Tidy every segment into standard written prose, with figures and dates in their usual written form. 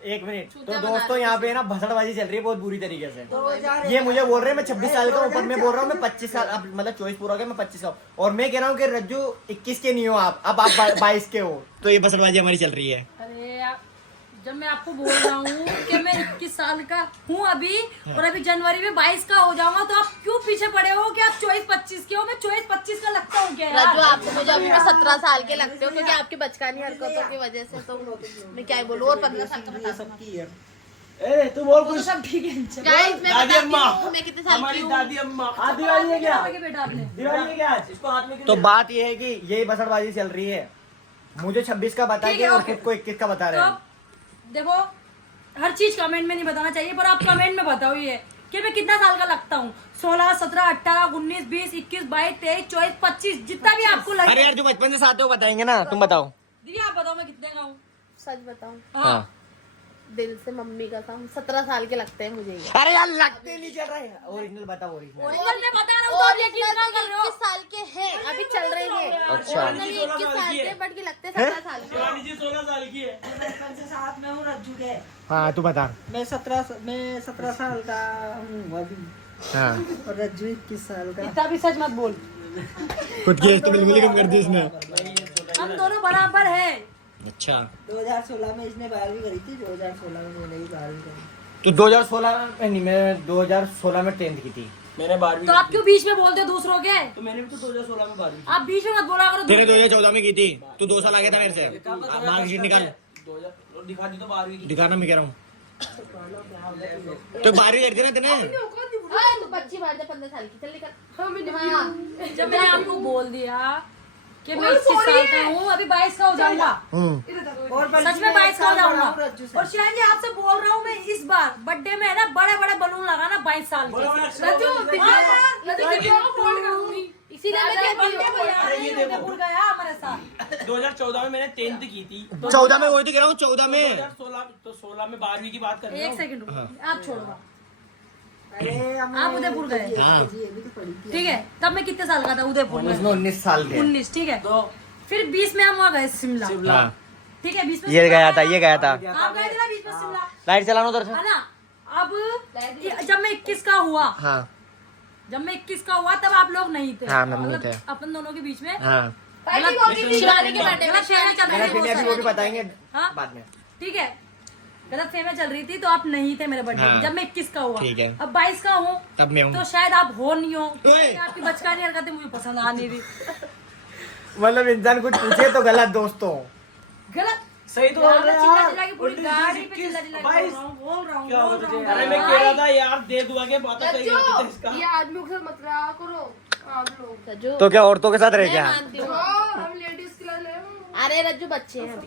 एक मिनट तो दोस्तों यहाँ पे ना भसड़बाजी चल रही है बहुत बुरी तरीके से। ये मुझे बोल रहे हैं मैं 26 साल का, ऊपर में बोल रहा हूँ मैं 25 साल, अब मतलब 24 पूरा हो गया, मैं 25 का हूँ, और मैं कह रहा हूँ कि रज्जू 21 के नहीं हो आप, अब आप 22 के हो। तो ये भसड़बाजी हमारी चल रही है। अरे जब मैं आपको बोल रहा हूँ कि मैं 21 साल का हूँ अभी, और अभी जनवरी में 22 का हो जाऊंगा, तो आप क्यों पीछे पड़े हो कि आप 24-25 के हो? मैं 24-25 का लगता हूँ क्या यार? रज्जू आपको मुझे अभी 17 साल के लगते हो क्योंकि आपकी बचकानी हरकतों की वजह से, तो मैं क्या बोलूँ। और 15 साल का बता सबकी है। ए तू बोल कुछ। सब ठीक है। गाइस मैं दादी अम्मा, मैं कितने साल की हमारी हूँ। दादी अम्मा। आज दिवाली है क्या? बेटा आपने दिवाली है क्या आज? इसको हाथ में तो बात ये है कि यही भसड़बाजी चल रही है। मुझे 26 का बता ठीक के है, और ओके। खुद को 21 का बता रहे हैं। तो देखो, हर चीज कमेंट में नहीं बताना चाहिए, पर आप कमेंट में बताओ ये कि मैं कितना साल का लगता हूँ। 16, 17, 18, 19, 20, 21, 22, 23, 24, 25, जितना भी आपको अरे लगे। यार जो बचपन से साथ हो बताएंगे ना, तुम बताओ। दीदी आप बताओ मैं कितने का हूँ? सच बताऊँ, हाँ। दिल से मम्मी का था 17 साल के लगते हैं मुझे ये। अरे यार लगते नहीं चल रहा है। ओरिजिनल बताओ ओरिजिनल। ओरिजिनल मैं बता रहा हूँ, तो आप यकीन ना कर रहे हो। 21 साल के हैं, अभी चल रहे हैं। अच्छा। ओरिजिनली 21 साल के बट के लगते हैं 17 साल के। शिवानी जी 16 साल की है। बचपन से साथ में हूँ रज्जू के। हाँ तू बता। मैं 17 साल का हूँ अभी, हाँ और रज्जू 21 साल का। इतना भी सच मत बोल, खुद की एज तो बिल्कुल ही कम कर दी इसने। हम दोनों बराबर है। अच्छा 2016 में इसने 12वीं करी थी, 2016 में मैंने भी 12वीं करी। तो 2016 में नहीं, मैं 2016 में 10th की थी। मैंने 12वीं। तो आप क्यों बीच में बोलते हो दूसरों के? तो मैंने भी तो 2016 में 12वीं। आप बीच में मत बोला करो। तेरे 2014 में की थी, तू 2 साल आगे था मेरे से। मार्कशीट निकाल 2000 दिखा दी तो 12वीं की। दिखाना, मैं कह रहा हूँ। तो 12वीं कर दी ना तेने। तो बच्ची बात है 15 साल की, चल निकल। हाँ जब मैंने आपको बोल दिया कि मैं 21 साल का हूँ, अभी 22 का हो जाऊंगा, और सच में 22 का हो जाऊंगा। रज्जू से। और शिवानी जी आपसे बोल रहा हूँ, मैं इस बार बर्थडे में है ना बड़े बड़े बलून लगाना 22 साल के। इसीलिए मैं कहती हूँ, भूल गया हमारे साथ। 2014 में मैंने 10th की थी। 14 में वही तो कह रहा हूँ, 14 में। 2016 तो 16 में 12वीं की बात कर रहा एक हूँ। सेकंड रुको, आप छोड़ो। अरे आप उदयपुर गए, हाँ। ये भी तो पढ़ी थी। ठीक है? तब मैं कितने साल का था उदयपुर में? उसमें 19 साल के। 19, ठीक है। तो फिर 20 में हम वहाँ गए शिमला, हाँ। ठीक है? 20 में ये गया था, ये गया था। आप गए थे ना 20 में शिमला, लाइट चलाना उधर से। है ना? अब जब मैं 21 का हुआ, हाँ जब मैं 21 का हुआ तब आप लोग नहीं थे। हाँ, हम नहीं मतलब थे। अपन दोनों के बीच में हाँ। शिवानी के बर्थडे में गलत फहमी चल रही थी फिर अभी वो भी बताएंगे हाँ? बाद में। ठीक है, गलत फहमी चल रही थी, तो आप नहीं थे मेरे बर्थडे में। हाँ। जब मैं 21 का हुआ, ठीक है। अब 22 का हूँ, तब मैं तो हूँ। शायद आप हो नहीं हो, ओए। क्योंकि आपकी बचकानी हरकतें मुझे पसंद आ नहीं रही। मतलब इंसान कुछ पूछे तो गलत दोस्तों। गलत सही तो यार, बोल मैं रहे चिल्ला हैं चिल्ला के पूरी गाड़ी पे चिल्ला चिल्ला के बोल रहा हूँ, क्या बोल होता रहा हूँ। है? अरे मैं कह रहा था यार दे दुआ के बात सही करते थे इसका। ये आदमियों के साथ मत रहा करो आप लोग। रज्जू तो क्या औरतों के साथ रह मैं क्या? मानती हूँ, हम लेडीज के लिए। अरे रज्जू बच्चे हैं अभी,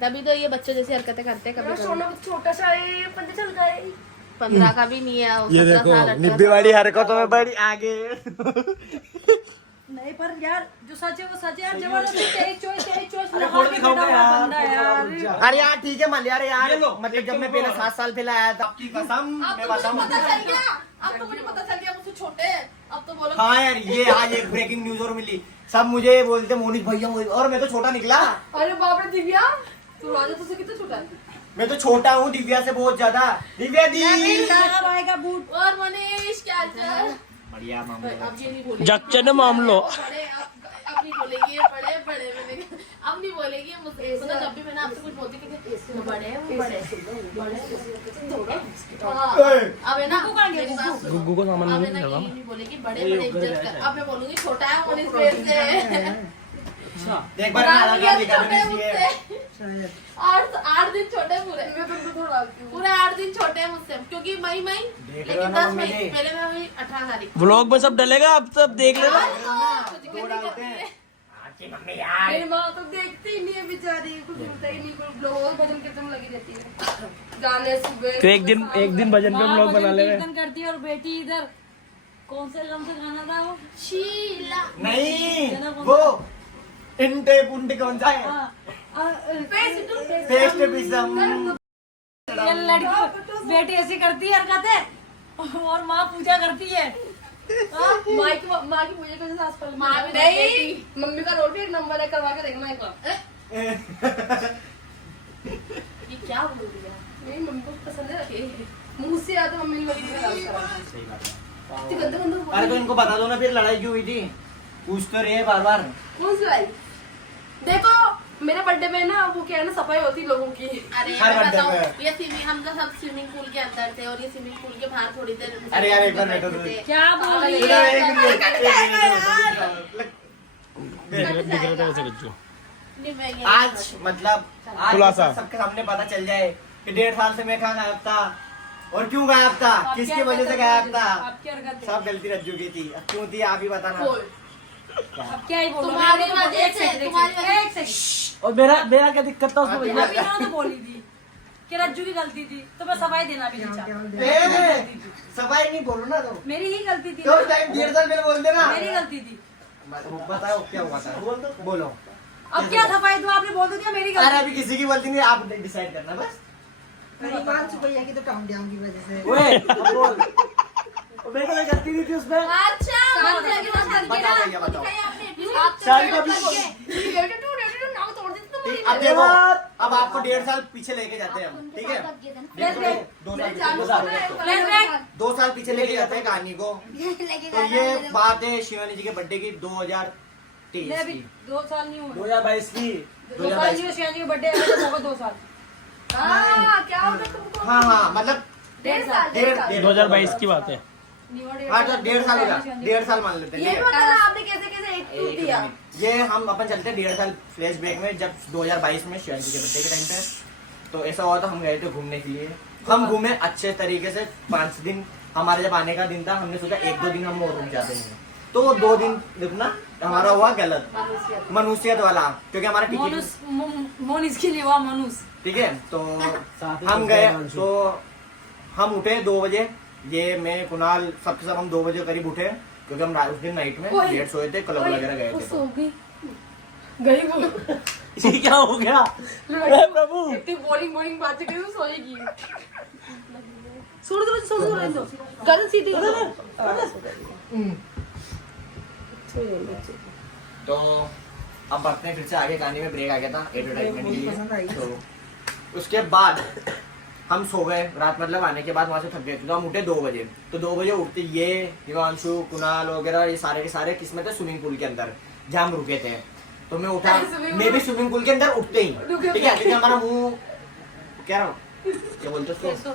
तभी तो ये बच्चों जैसी हरकतें करते हैं कभी कभी। छोटा सा 15 साल का है। 15 का भी नहीं है, ये 17 देखो साल 18 निब्बे वाली हरकतों में बड़ी आगे। नहीं पर यार जो सच है वो सच है यार। जबरदस्ती 23 अरे लगा फोड़ के दिखाओ बैठा यार, हुआ बंदा यार। अरे यार ठीक है मान लिया। अरे यार ये लो, मतलब जब मैं पहले 7 साल पहले आया था, आपकी कसम मैं बताऊं। अब तो मुझे पता चल गया मुझसे छोटे हैं, अब तो बोलो। हाँ यार ये आज एक ब्रेकिंग न्यूज और मिली। सब मुझे बोलते मोनिश भैया और मैं तो छोटा निकला। अरे बाप रे दिव्या, तू राजा तुझसे कितना छोटा है? मैं तो छोटा हूँ दिव्या से बहुत ज्यादा। दिव्या दी भाई का बूट और मनीष क्या हाल? बढ़िया मामला। अब ये नहीं बोलेगी। जक्चन मामलो। बड़े अब नहीं बोलेगी, बड़े बड़े मैंने अब नहीं बोलेगी मुझसे। सुनो जब भी मैंने आपसे कुछ बोलती थी वो बड़े हैं, वो बड़े अब है ना मेरी बात सुनो। गुग्गू को सामान अब है ना ये नहीं बोलेगी बड़े बड़े इज्जत कर। अब मैं बोलूंगी छोटा है मनीष पेड़ से। देख बार नाला का दिखा छोटे दीजिए। मुझसे 8 दिन छोटे पूरे। मैं तुमको थोड़ा पूरे 8 दिन छोटे हैं मुझसे, क्योंकि मई देख रहे हो लेकिन ना 10 मई मम्मी? पहले मैं हुई 18 तारीख। व्लॉग में सब डलेगा, आप सब देख लेना। दो डालते हैं। आजी मम्मी यार। मेरी माँ तो देखती ही नहीं है बेचारी, कुछ बोलता ही नहीं, कोई ब्लॉग भजन कीर्तन में लगी रहती है। गाने सुबह तो एक दिन भजन पे व्लॉग बना ले। कीर्तन करती है और बेटी इधर कौन से गाना से गाना था वो? शीला नहीं वो इंटे पुंटे कौन सा है? Paste pizza. ये लड़की बेटी ऐसी करती है हरकतें और माँ पूजा करती है। माँ की पूजा कैसे सास पर माँ भी नहीं, मम्मी का रोल भी एक नंबर है, करवा के देखना एक बार। ये क्या बोल रही है? मेरी मम्मी को पसंद है ये मुंह से या तो मम्मी ने लगी सही बात है। इतनी गंदा गंदा बोल अरे तो इनको बता दो ना फिर लड़ाई क्यों हुई थी, पूछ तो रही है बार बार। कौन सी लाई? देखो मेरे बर्थडे में ना वो क्या है ना सफाई होती लोगों की। अरे हर मैं बर्थडे बताऊं, पे। ये स्विमिंग हम तो सब स्विमिंग पूल के अंदर थे और ये स्विमिंग पूल के बाहर थोड़ी देर अरे यार एक बार बैठो तो। क्या बोल रही इधर है? एक मिनट, एक मिनट। दिख रहे थे वैसे बच्चों। नहीं, मैं ये आज मतलब आज खुलासा। सबके सामने पता चल जाए कि 1.5 साल से मैं कहाँ गायब था और क्यों गायब था, आपकी किसकी वजह से हरकतें गायब था। आपकी हरकतें। सब गलती रज्जू की थी, अब क्यों थी आप ही बताना। बोल। अब क्या ही बोलो, तुम्हारी मैं तो वजह एक से, सेकंड, तुम्हारी वजह एक सेकंड। और मेरा क्या दिक्कत था उसमें अभी भैया? इन्होंने तो बोली थी कि रज्जू की गलती थी, तो मैं सफाई देना भी नहीं चाहती। ए, सफाई नहीं बोलो ना तो मेरी ही गलती थी, तो टाइम 1.5 साल पहले बोल देना। मेरी गलती थी। बताओ क्या हुआ था, बोलो। अब क्या सफाई दूं, आपने बोल दिया मेरी अरे गलती। अभी किसी की गलती नहीं, आप डिसाइड करना बस। हिमांशु भैया की तो टाउन डाउन की वजह से ओए अब बोल। और मेरे को कोई गलती नहीं थी उसमें। अच्छा बताओ, मत लगे मत लगे बताओ ना। भैया, बताओ। दिखाइए आपने शादी का भी- नाम तोड़ दी ठीक, अब देखो अब आपको 1.5 साल पीछे लेके जाते हैं हम, ठीक है। फ्लैशबैक। 2 साल पीछे लेके जाते हैं कहानी को। तो ये बात है शिवानी जी के बर्थडे की 2023 मैं भी की। 2 साल नहीं हुए। 2022 की। 2 साल नहीं हुए, शिवाजी के बर्थडे आए तो होगा 2 साल। क्या होगा तुमको? हाँ हाँ मतलब 1.5 साल 2022 की बात है। हाँ तो 1.5 साल होगा, 1.5 साल मान लेते हैं। ये ठीक है? बताना आपने कैसे कैसे एक टूट दिया? ये हम अपन चलते हैं 1.5 साल फ्लैशबैक में, जब 2022 में शिवानी जी के बर्थडे के टाइम पे। तो ऐसा हुआ था, हम गए थे घूमने के लिए। हम घूमे अच्छे तरीके से 5 दिन। हमारे जब आने का दिन था, हमने सोचा 1-2 दिन हम और रुक जाते हैं। तो 2 दिन रुकना हमारा हुआ गलत, मनुष्यत वाला, क्योंकि हमारा टिकट मोनिस के लिए हुआ मनुष। ठीक है। तो हम गए, तो हम उठे 2 बजे। ये मैं कुणाल सबके सब हम 2 बजे करीब उठे, क्योंकि हम उस दिन नाइट में लेट सोए थे, क्लब वगैरह गए थे। तो गई वो ये क्या हो गया? अरे प्रभु। इतनी बोरिंग बोरिंग बातें करी तो सोएगी। छोड़ दो गलत सीधी। तो अब बढ़ते हैं फिर से आगे, कहानी में ब्रेक आ गया था एडवर्टाइजमेंट के पसंद आई। लिए। तो उसके बाद हम सो गए रात, मतलब आने के बाद वहां से थक गए थे। तो हम उठे 2 बजे। तो 2 बजे उठते ये हिमांशु कुणाल वगैरह ये सारे के सारे किस्में थे स्विमिंग पूल के अंदर, जहाँ हम रुके थे। तो मैं उठा, मैं भी स्विमिंग पूल के अंदर उठते ही, ठीक है, क्योंकि हमारा मुंह क्या रहा क्या बोलते हैं उसको?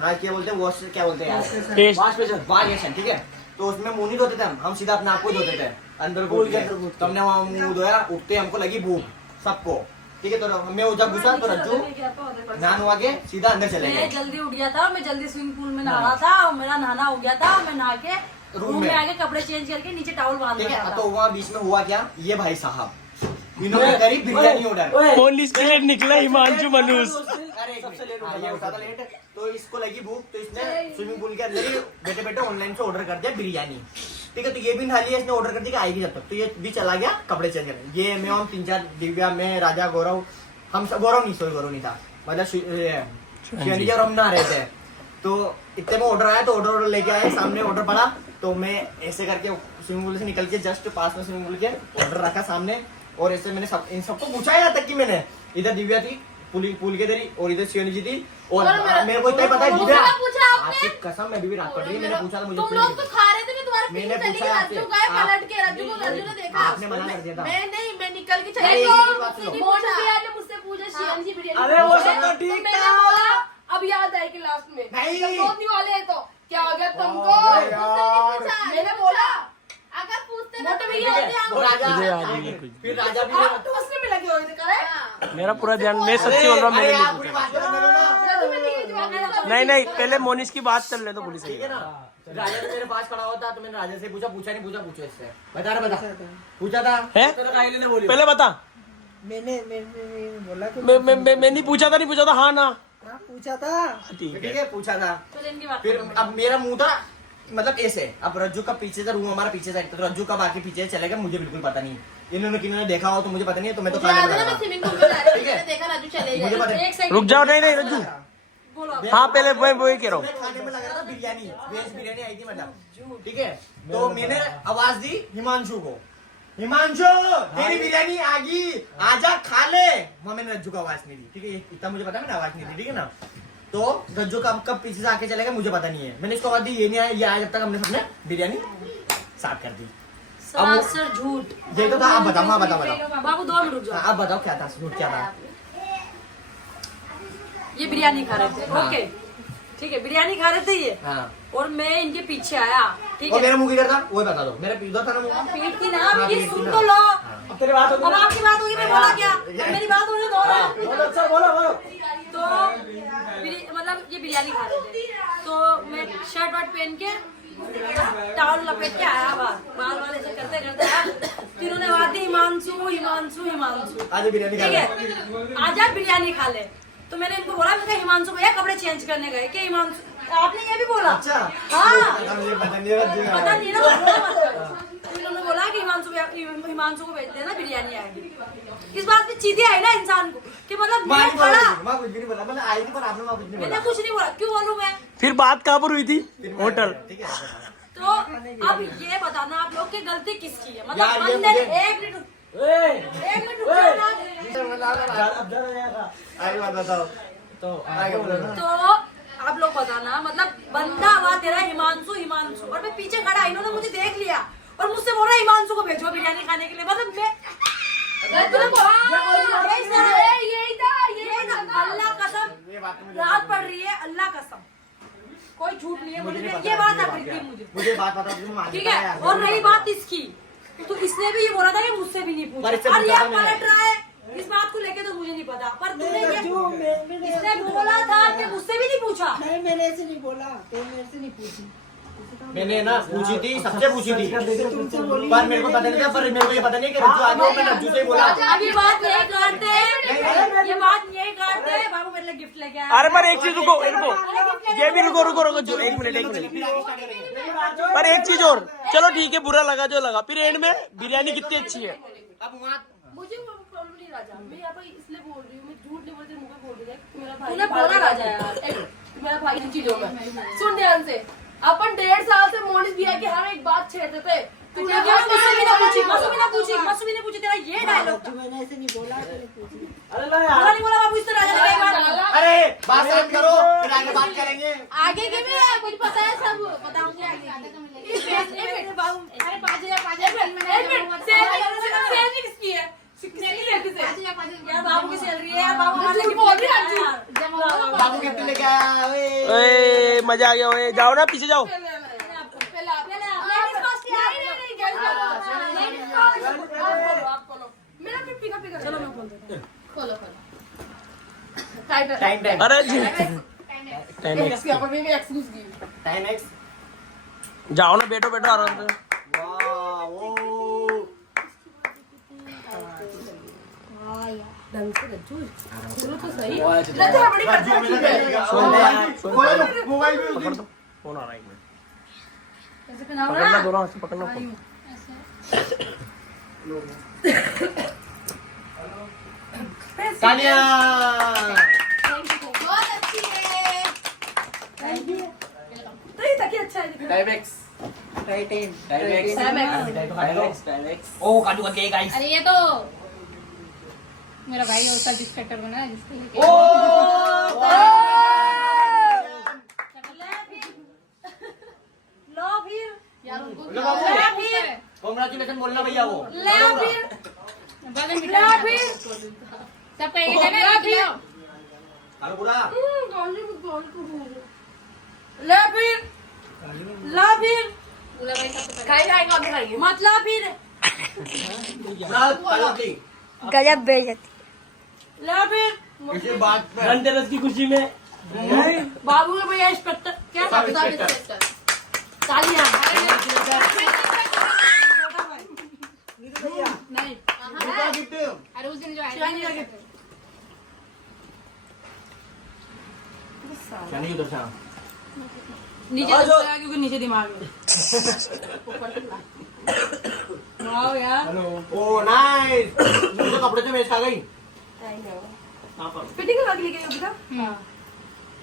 हाँ क्या बोलते हैं, वॉश क्या बोलते हैं यार, टेस्ट। वाश बेसन, ठीक है। तो उसमें मुंह नहीं धोते थे हम सीधा अपने आप को ही धोते थे अंदर पूल के। तो हमने वहाँ मुंह धोया, उठते हमको लगी भूख सबको, ठीक है। तो मैं जब घुसा तो रज्जू नहान हुआ के सीधा अंदर चले मैं गए जल्दी उठ गया था, मैं जल्दी स्विमिंग पूल में नहा रहा था और मेरा नहाना हो गया था। मैं नहा के रूम में आके कपड़े चेंज करके नीचे टॉवल बांध ठीक रखा है। था। तो वहाँ बीच में हुआ क्या, ये भाई साहब इन्होंने करी बिरयानी ऑर्डर। पुलिस के लिए निकला हिमांशु मनुष। अरे हाँ, ये उठा था लेट, तो इसको लगी भूख, तो इसने स्विमिंग पूल के अंदर ही बैठे बैठे ऑनलाइन से ऑर्डर कर दिया बिरयानी, ठीक है। तो ये भी खा लिया इसने, ऑर्डर कर दिया आएगी जब तक। तो ये भी चला गया कपड़े चेंज करने। ये मैं हम 3-4 दिव्या, मैं राजा, गौरव, हम सब, गौरव नहीं था, मतलब शिवानी और हम नहा रहे थे। तो इतने में ऑर्डर आया, तो ऑर्डर लेके आए, सामने ऑर्डर पड़ा। तो मैं ऐसे करके स्विमिंग पूल से निकल के जस्ट पास में स्विमिंग पूल के ऑर्डर रखा सामने, और ऐसे मैंने इन सबको पूछा ही ना तक कि मैंने, इधर दिव्या थी पूल के दरी, और इधर शिवानी जी थी, और मेरे को इतना ही पता है दिव्या पूछा आपने? आपकी कसम मैं भी रात पड़ रही है, मैंने पूछा था मुझे तुम कोई लोग नहीं तो पता। खा रहे थे, मैं तुम्हारे मैंने पीछे चली पूछा गई, आपसे, रज्जू गए आप- पलट के, रज्जू को रज्जू ने देखा। आपने मना कर दिया था। मैं नहीं, मैं निकल के चली अरे, गई। एक बात सुनो। मोनू भैया ने मुझसे पूछा शिवानी जी बिरयानी अरे वो खाओगे? सब तो ठीक तो मैंने था। बोला, अब याद आए कि लास्ट में नहीं। जब रोने वाले हैं तो क्या हो गया तुमको? अरे मुझसे नहीं पूछा, मैंने बोला अगर पूछते ना तो भैया होते हम। वो राजा मुझे याद नहीं कुछ। फिर राजा भी आप तो उसमें भी लगे हुए थे करे। मेरा पूरा ध्यान, मैं सच्ची बोल रहा हूँ, अरे मैंने आप नहीं पूरी पूछा। बात करो मेरे ना। रज्जू में ठीक है जवाब नहीं था। नहीं नहीं, पहले मोनिश की बात चल रहे तो पुलिस ठीक है ना। राजा तो मेरे पास खड़ा हुआ था, तो मैंने राजा से पूछा नहीं पूछा, पूछो इससे, बता रहा बता, पूछा था है? पहले बता। मैंने बोला कि मैं नहीं पूछा था हाँ ना। हाँ पूछा था। ठीक ठीक है, पूछा था। चल इनकी बात फिर करो। अब मेरा मुंह था मतलब ऐसे, अब रज्जू का पीछे से रूम हमारा पीछे साइड था, तो रज्जू का बाकी पीछे चले गए, मुझे बिल्कुल पता नहीं। इन्होंने किन्होंने देखा हो तो मुझे पता नहीं है, तो मैं तो मुझे याद खाने है ना, में मैं लगा। स्विमिंग पूल में जा रही थी, ठीक है। मैंने देखा राजू चले मुझे पता गए। एक सेकंड रुक जाओ, नहीं रज्जू। बोलो आप। हाँ पहले मैं वही कह रहा हूँ। मैं खाने में लगा था बिरयानी, वेज बिरयानी आई थी मतलब, ठीक है। तो मैंने आवाज दी हिमांशु को, हिमांशु तेरी बिरयानी आ गई, आजा खा ले। वहाँ मैंने रज्जू को आवाज नहीं दी, ठीक है, इतना मुझे पता है, मैंने आवाज नहीं दी, ठीक है ना। तो रज्जू कब पीछे से आके चलेगा मुझे पता नहीं है, मैंने इसको आवाज दी, ये नहीं आया, ये आया जब तक हमने सबने बिरयानी साफ कर दी। सरासर झूठ। ये तो था, आप बताओ, हाँ बताओ बताओ, बाबू 2 मिनट रुक जाओ। आप बताओ क्या था, झूठ क्या था। ये बिरयानी खा रहे थे, हाँ। ओके ठीक है, बिरयानी खा रहे थे ये, हाँ। और मैं इनके पीछे आया, ठीक और है। मेरा मुंह किधर था वो बता दो, मेरा पीछे था ना मुंह। पीठ थी ना हाँ, आपकी, पीठ थी सुन ना। तो लो। अब तेरी बात होगी अब ना? आपकी बात होगी, मैं बोला क्या, अब मेरी बात होने दो ना। बोलो सर, बोलो बोलो। तो मतलब ये बिरयानी खा रहे थे, तो मैं शर्ट वर्ट पहन के टावल लपेट के आया, बाल वाले से करते करते आया। तीनों ने बात दी, हिमांशु हिमांशु हिमांशु, आज बिरयानी खा ठीक ले। है, आजा बिरयानी खा ले। तो मैंने इनको बोला, मैंने कहा हिमांशु भैया कपड़े चेंज करने गए कि हिमांशु, आपने ये भी बोला। अच्छा हाँ मुझे पता नहीं है, पता नहीं ना, उन्होंने बोला कि हिमांशु को भेज देना, बिरयानी आएगी। इस बात पे चीजें आई ना इंसान को कि मतलब माँ मैं कुछ खड़ा, भी नहीं बोला, मैंने आई थी पर आपने माँ कुछ नहीं मैंने बोला। कुछ नहीं बोला, क्यों बोलूं मैं। फिर बात कहाँ पर हुई थी? होटल। ठीक है, तो अब ये बताना आप लोग की गलती किसकी है, यार, मतलब ये बंदे ने मुझे- 1 मिनट रुक ए, जाओ ना। अब डर जाएगा। आगे बात बताओ, तो आगे बोलो ना। तो आप लोग बताना, मतलब बंदा हुआ तेरा हिमांशु हिमांशु, और मैं पीछे खड़ा, इन्होंने मुझे देख लिया और मुझसे बोल रहा हिमांशु को भेजो बिरयानी खाने के लिए, मतलब मैं यही था, अल्लाह कसम ये बात तो मुझे रात पड़ रही है, अल्लाह कसम कोई झूठ नहीं है, मुझे नहीं मुझे पता ये बात है, आप लिखी मुझे बात पता है, मान ठीक लेता है। यार। और रही बात इसकी, तो इसने भी ये बोला था कि मुझसे भी नहीं पर पूछा, इससे और ये पूछा आप था मैंने। पलट रहा है इस बात को लेके, तो मुझे नहीं पता, पर तूने ये मैंने इसने बोला था कि मुझसे भी नहीं पूछा। नहीं, मैंने ऐसे नहीं बोला, तो मेरे से नहीं पूछी। मैंने ना पूछी थी, सबसे पूछी थी, तुमसे बोली पर मेरे को पता नहीं था, पर मेरे को ये पता नहीं कि रज्जू आगे मैं रज्जू से ही बोला। अब ये बात यही काटते हैं, ये बात यही काटते हैं। बाबू मेरे लिए गिफ्ट लेके आया। अरे पर एक चीज रुको, ये भी रुको रुको रुको, जो 1 मिनट पर एक चीज और, चलो ठीक है, बुरा लगा जो लगा, फिर एंड में बिरयानी कितनी अच्छी है। अब वहाँ मुझे वो प्रॉब्लम नहीं राजा, मैं यहाँ पर इसलिए बोल रही हूँ, मैं झूठ नहीं बोलती, मुझे बोल रही है कि मेरा भाई तूने बोला राजा यार, मेरा भाई इन चीजों में सुन ध्यान से। अपन 1.5 साल से मोनिस भैया की हर एक बात छेड़ते थे, तूने मुझसे भी ना पूछी, मौसमी ने पूछी, तेरा ये डायलॉग था। मैंने ऐसे नहीं बोला, मैंने पूछी। अरे ला बोला यार, नहीं बोला बाबू, इस तरह राजा ने कई बार अरे बात शांत करो, फिर आगे बात करेंगे। आगे के भी है, मुझे पता है सब, बताऊंगी आगे की। बाबू अरे 5,000 सेविंग्स की है, यार बाबू की सैलरी है यार, बाबू हमारे लिए गिफ्ट लेके आया यार। बाबू गिफ्ट लेके आया, ओए। ओए मजा आ गया, ओए जाओ ना पीछे जाओ। मेरा भी पिका पिका चलो मैं खोल देता हूँ। खोलो टाइम टाइम टाइम अरे जी, एक्सक्यूज की टाइम एक्स। जाओ ना, बैठो बैठो आराम से। वाह वो ढंग से रज्जू बोलो तो सही वो है रज्जू बड़ी करती है मोबाइल भी पकड़ दो, फोन आ रहा है, 1 मिनट ऐसे पहनाओ पकड़ना, ना। दोनों हाथ से पकड़ना फोन। तालियां। बहुत अच्छी है। तो ये तकिया अच्छा है, दिखो। Time x. टाइटेन ओ काजू का केक गाइस। अरे ये तो मेरा भाई उसका डिस्ट्रैक्टर बना है, जिसके लिए ओ लो फिर यार उनको लो बाबू, ले फिर कांग्रेचुलेशन बोलना भैया वो। ले फिर बाद में ले मिठाई फिर सब कहेगा ना खिलाओ। हेलो पूरा। ले फिर ला फिर पूरा भाई सबको खाएंगे आएंगे अभी खाएंगे मत ला फिर गजब बेइज्जती। ला फिर किसी बात पे धनतेरस की खुशी में बाबू के भैया इंस्पेक्टर क्या सब इंस्पेक्टर। तालियां नहीं क्या गिफ्ट? अरे उस दिन जो शिवानी का आया गिफ्ट। जाने की उधर से। नीचे तो क्योंकि नीचे दिमाग में वाओ यार ओ नाइस। मुझे तो कपड़े से मैच आ गई। फिटिंग लगा के लेके गई बेटा।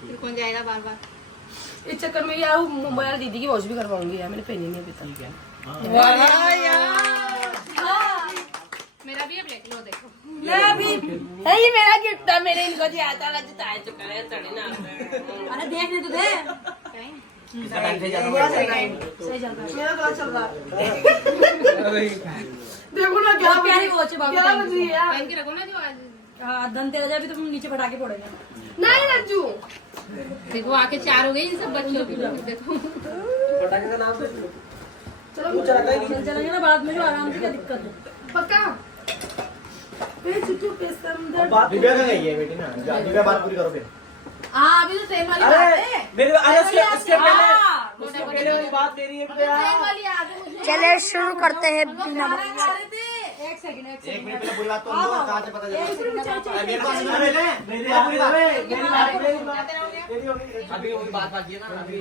फिर कौन जाएगा बार बार। इस चक्कर में यार मुंबई दीदी की वॉच भी करवाऊंगी यार, मैंने पहनी नहीं अभी तक। ठीक है। वाह यार मेरा भी है देख लो देखो मैं भी है ये मेरा गिफ्ट था मेरे इनको दिया था रजू ताए चुका है चढ़े ना अरे देखने तो दे कहीं सही चल रहा है मेरा तो चल रहा है। देखो ना बहुत प्यारी वॉच है बाबू क्या thank बन you। रही है पहन के रखो ना जो आज हाँ धनतेरस है, अभी तो तुम नीचे पटाखे फोड़ेंगे नहीं रज्जू देखो आके 4 हो गई इन सब बच्चों की देखो पटाखे का नाम चलो चल चलेंगे ना बाद में जो आराम से, क्या दिक्कत है। पक्का चुटू पेस्ट अंदर दिव्या का गई है बेटी ना, दिव्या बात पूरी करो फिर। हाँ अभी तो ट्रेन वाली बात अरे है मेरे अरे इसके पहले हाँ, उसके पहले वाली बात मेरी है ट्रेन वाली याद है मुझे चले शुरू करते हैं एक सेकंड एक मिनट पहले पूरी बात तो उनको कहाँ से पता चला? मेरे को सुनो पहले, मेरी पूरी बात। अभी अभी बात बाकी है ना, अभी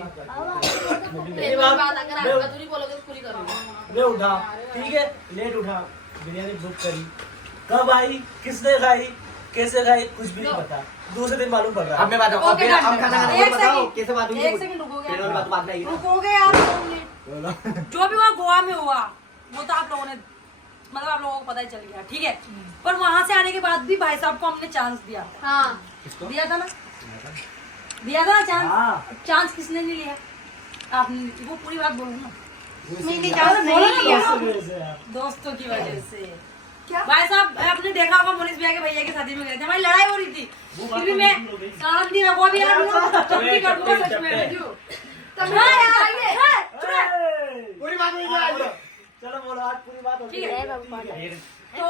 ट्रेन वाली बात अगर आप अधूरी बोलोगे तो पूरी करूंगी मैं उठा, ठीक है, लेट उठा, बिरयानी बुक करी, कब आई, किसने खाई, कैसे खाई, कुछ भी नहीं पता, दूसरे दिन मालूम पड़ रहा अब मैं बात अब ओके, अब खाना खाना एक बताओ सेकंड। कैसे बात हुई? एक सेकंड रुकोगे फिर वाली बात बात नहीं है। रुकोगे यार 2 मिनट। जो भी वहाँ गोवा में हुआ वो तो आप लोगों ने मतलब आप लोगों को पता ही चल गया, ठीक है। पर वहां से आने के बाद भी भाई साहब को हमने चांस दिया, हाँ दिया था ना चांस। हाँ। चांस किसने नहीं लिया? आपने वो पूरी बात बोलो ना। नहीं चांस नहीं लिया दोस्तों की वजह से भाई साहब आपने देखा होगा मोनिस भैया के भैया की शादी में गए थे, हमारी लड़ाई हो रही थी, फिर भी मैं काम नहीं रखा भी यार छुट्टी कर दूंगा सच में। हाँ यार, पूरी बात नहीं है। चलो बोलो आज पूरी बात हो ठीक है। तो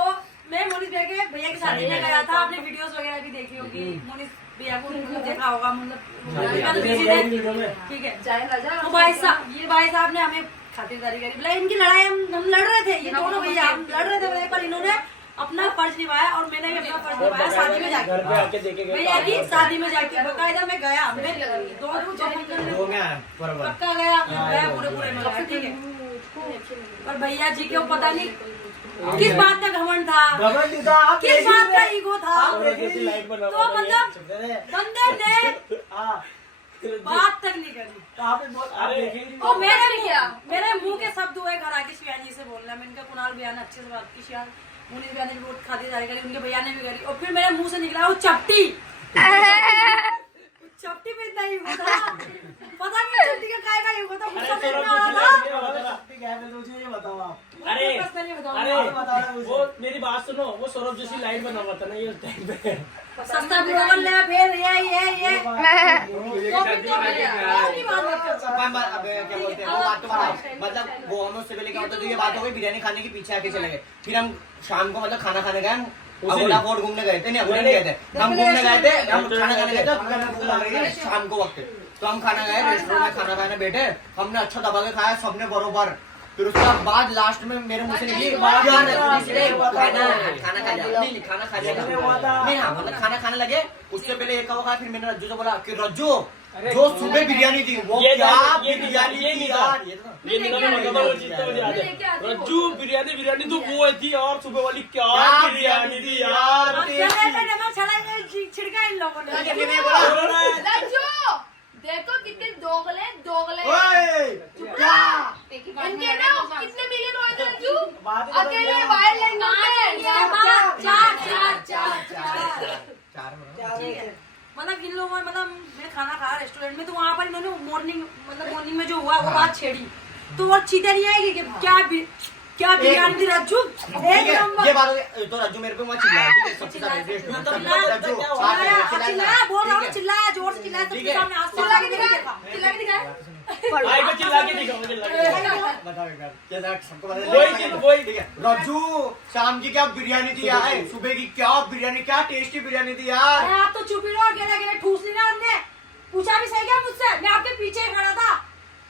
मैं मोनिस भैया के भैया की शादी में गया था, आपने वीडियोस वगैरह भी देखी होगी, मोनिस भैया को देखा होगा, मतलब ठीक है। तो भाई साहब ने हमें खातिरदारी करी, बोला इनकी लड़ाई हम लड़ रहे थे, ये दोनों भैया हम लड़ रहे थे, पर इन्होंने अपना फर्ज निभाया और मैंने भी अपना फर्ज निभाया शादी में जाके। घर पे आके देखे गए भैया की शादी में जाके बकायदा मैं गया, मैं दो वो मैं बराबर पक्का गया पूरे में गया, ठीक है। पर भैया जी को पता नहीं किस बात का घमंड था, घमंड था, आप किस बात का ईगो था, लाइट बना तो मतलब बंदे ने हाँ बात तक नहीं करी। तो आपने बोल आप देखे ही नहीं। और मेरे मुंह के शब्द हुए घर आके शिवानी से बोलना, मैंने कहा कुणाल भैया ने अच्छे से बात की, शिवानी मुनीष भैया ने भी बहुत खातिरदारी करी, उनके भैया ने भी करी, और फिर मेरे मुंह से निकला वो चपटी चपटी में इतना ही हुआ था, पता नहीं चपटी का काय का ही हुआ था, गुस्सा नहीं आ रहा था। मुझे ये बताओ आप अरे पर्सनली बताऊंगा। अरे वो मेरी बात सुनो, वो सौरभ जैसी लाइट बना हुआ था ना ये टाइम पे। सस्ता बिलोल ले फिर ये तो फिर तो मेरे की बात मत कर। अब क्या बोलते हैं वो बात तो बताओ, मतलब वो हम उससे पहले क्या होता तो ये बात हो गई, बिरयानी खाने के पीछे आके चले गए, फिर हम शाम को मतलब खाना खाने गए, अगोला फोर्ट घूमने गए थे, नहीं अगोला नहीं गए थे, हम घूमने गए थे, हम खाना खाने गए थे, हमें भूख लग रही है शाम को वक्त, तो हम खाना गए रेस्टोरेंट में, खाना खाने बैठे, हमने अच्छा दबा के खाया सबने बरोबर, फिर उसके बाद लास्ट में मेरे मुंह से निकली खाना खा लिया, नहीं खाना खा लिया नहीं, हाँ मतलब खाना खाने लगे, उससे पहले एक कहा, फिर मैंने रज्जू से बोला कि रज्जू जो सुबह बिरयानी थी वो क्या बिरयानी थी यार, ये नहीं था वो चीज तो मुझे याद है। रज्जू बिरयानी तो वो थी, और सुबह वाली क्या बिरयानी थी यार। छिड़का इन लोगों ने। रज्जू देखो कितने दोगले क्या इनके ना कितने मिलियन हुए थे रज्जू अकेले वाइल्ड ठीक है, मतलब इन लोगों ने मतलब मैं खाना खाया रेस्टोरेंट में, तो वहाँ पर इन्होंने मॉर्निंग में जो हुआ वो बात छेड़ी, तो वो चीतें नहीं आएगी कि क्या बिरयानी थी रज्जू एक नंबर। ये बात हो गई, तो रज्जू मेरे पे वहाँ चिल्लाया, ठीक है सबके सामने रेस्टोरेंट में, रज्जू चिल्लाया, बोल रहा हूँ चिल्लाया, जोर से चिल्लाया, सबके सामने आज चिल्ला के दिखाया। भाई को चिल्ला के दिखाओ, चिल्ला के बताओ एक बार, कैसा सबको पता वही ठीक है। रज्जू शाम की क्या बिरयानी थी यार, सुबह की क्या बिरयानी, क्या टेस्टी बिरयानी थी यार। अरे आप तो चुप ही रहो, अकेले ठूस ली ना हमने, पूछा भी सही क्या मुझसे, मैं आपके पीछे ही खड़ा था,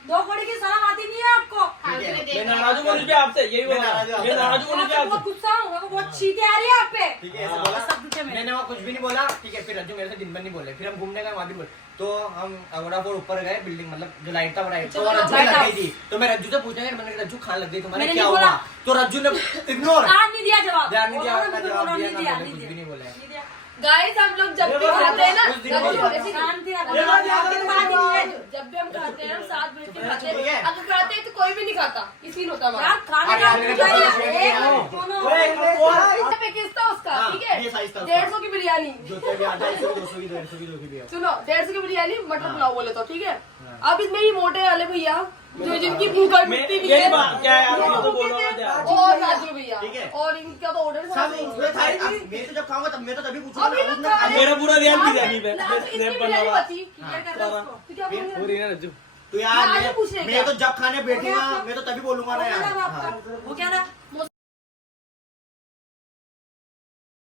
2 कौड़ी की शर्म आती नहीं है आपको। मैं नाराज हूँ मुझे आपसे, यही बोला, मैं नाराज हूँ मुझे बहुत आपसे। गुस्सा हूँ, मेरे को बहुत चीतें आ रही है आप पे। ठीक है ऐसे बोला, सब पीछे में। मैंने वहाँ कुछ भी नहीं बोला, ठीक है। फिर रज्जू मेरे से दिन भर नहीं बोले, फिर हम घूमने गए, वहाँ भी बोले, तो हम अगोड़ा फोर्ट ऊपर गए, बिल्डिंग मतलब जो लाइट था बड़ा, तो रज्जू लग गई थी, तो मैं रज्जू से पूछा मैंने रज्जू खान लग गई तुम्हारे, मैंने क्या नहीं हुआ, बोला। तो रज्जू ने इग्नोर ध्यान नहीं दिया जवाब, ध्यान नहीं दिया, बोला अपना ना, जवाब बोला, दिया नहीं ना, दिया, मैंने नहीं कुछ भी दिया। नहीं बोला। गाइस हम लोग जब भी खाते हैं ना उस दिन बोला। रज्जू, शांति रखो, जब भी हम खाते हैं हम साथ बैठ के खाते खाते ठीक है। अगर खाते हैं तो कोई भी नहीं खाता, इसी होता हमारा। यार खाने अरे का यार, मेरे चाहिए। पास शेयर एक, किया। दोनों। पैकेज था उसका, हाँ, ठीक है, ये size था उसका। 150 की बिरयानी। जो भी आ जाए 200 की 250 की 2 की भी है। सुनो, 150 की बिरयानी मटर पुलाव बोले तो, ठीक है। अब इसमें ये मोटे वाले भैया जो जिनकी भूख और मिट्टी भी यही है, बात क्या है यार, ये तो बोलो मत यार। और राजू भैया, ठीक है। और इनका तो ऑर्डर सब उसमें था। अब मैं तो जब खाऊंगा तब मैं तो तभी पूछूंगा अभी ना, तो उसने खा खा रहे लिया। मेरा पूरा ध्यान बिरयानी पे लास्ट इसकी स्नैप बिरयानी बना बची। क्या कर रहा है उसको? तो क्या बोल हो रहे रही है ना रज्जू। तो यार मैं आगे पूछ रहे मैं क्या? तो जब खाने बैठूंगा मैं तो तभी बोलूंगा ना हो गया यार। ना हाँ। आपका? हो गया ना?